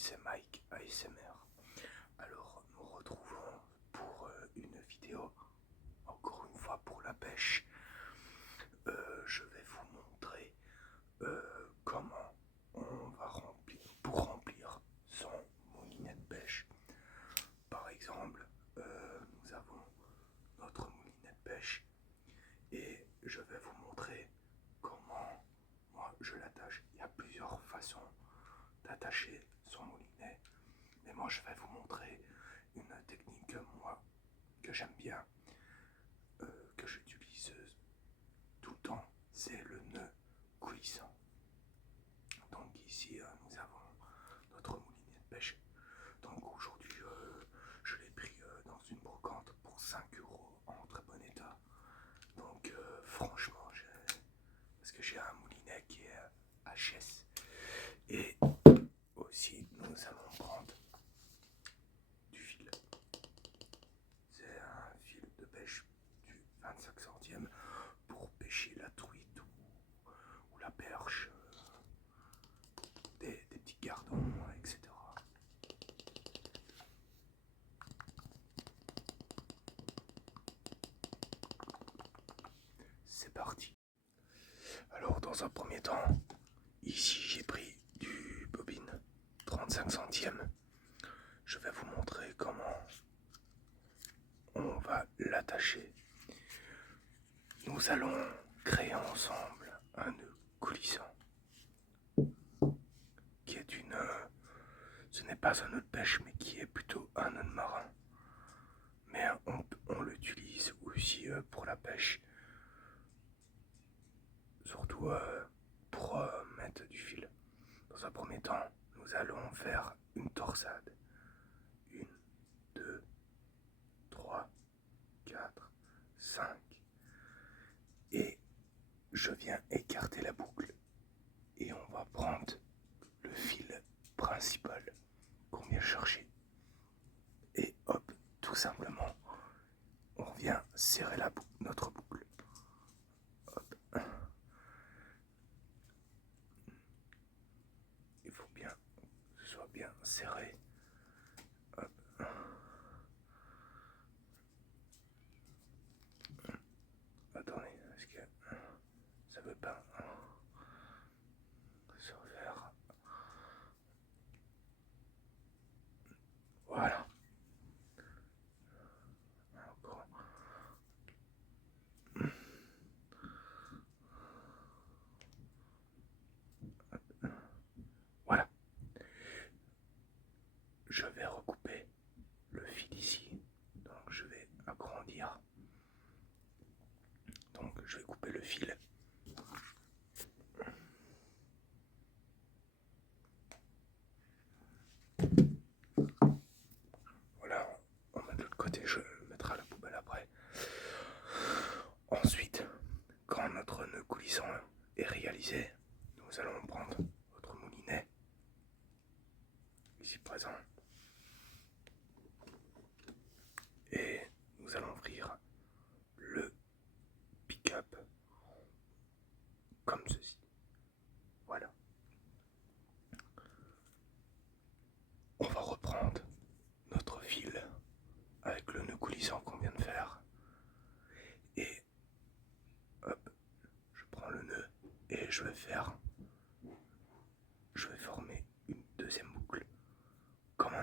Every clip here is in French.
c'est Mike ASMR. Alors nous retrouvons pour une vidéo, encore une fois pour la pêche. Je vais vous montrer comment on va remplir son moulinet de pêche. Par exemple, nous avons notre moulinet de pêche et je vais vous montrer comment moi je l'attache. Il y a plusieurs façons d'attacher son moulinet, mais moi je vais vous montrer une technique que j'aime bien, que j'utilise tout le temps, c'est le nœud coulissant. Donc ici nous avons notre moulinet de pêche. Donc aujourd'hui je l'ai pris dans une brocante pour 5 € en très bon état. Donc franchement, parce que j'ai un moulinet qui est HS. Et aussi nous allons prendre du fil. C'est un fil de pêche du 25 centièmes pour pêcher la truite ou la perche, des petits gardons, etc. C'est parti. Alors dans un premier temps, ici j'ai pris du bobine 35 centièmes. Je vais vous montrer comment on va l'attacher. Nous allons créer ensemble un nœud coulissant qui est ce n'est pas un nœud de pêche mais qui est plutôt un nœud de marin. Mais on l'utilise aussi pour la pêche, surtout pour mettre du fil. Dans un premier temps, nous allons faire une torsade. 1, 2, 3, 4, 5. Et je viens écarter la boucle. Et on va prendre le fil principal qu'on vient chercher. Et hop, tout simplement, on vient serrer notre boucle. Hop. Il faut bien que ce soit bien serré. Hop. Attendez, est-ce que ça veut pas se refaire? Voilà. Encore. Voilà. Je vais recouper le fil ici. Donc je vais agrandir. Donc je vais couper le fil. Voilà, on met de l'autre côté, je le mettrai à la poubelle après. Ensuite, quand notre nœud coulissant est réalisé, nous allons prendre notre moulinet, ici présent, et nous allons ouvrir le pick-up comme ceci. Voilà. On va reprendre notre fil avec le nœud coulissant qu'on vient de faire. Et hop, je prends le nœud et je vais former une deuxième boucle comme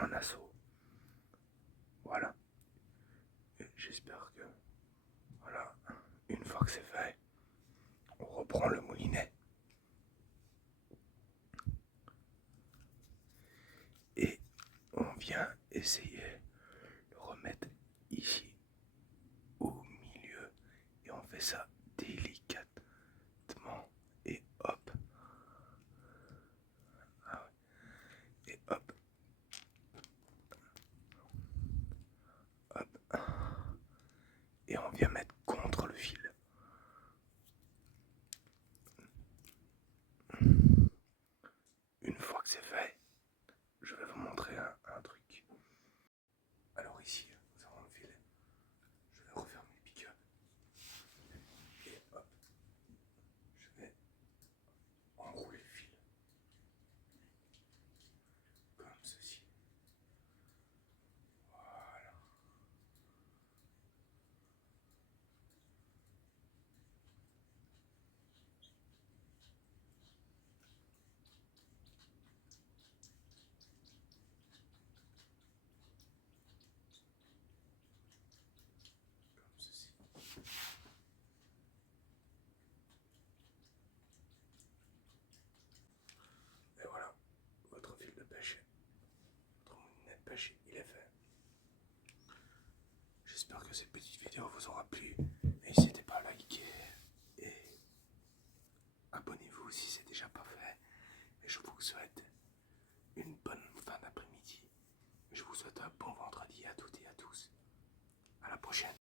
un assaut. Voilà. Et j'espère que voilà, une fois que c'est fait, on reprend le moulinet et on vient essayer de le remettre ici au milieu et on fait ça délicatement et hop. Ah ouais. Et hop. Hop. Et on vient mettre contre le fil. Une fois que c'est fait,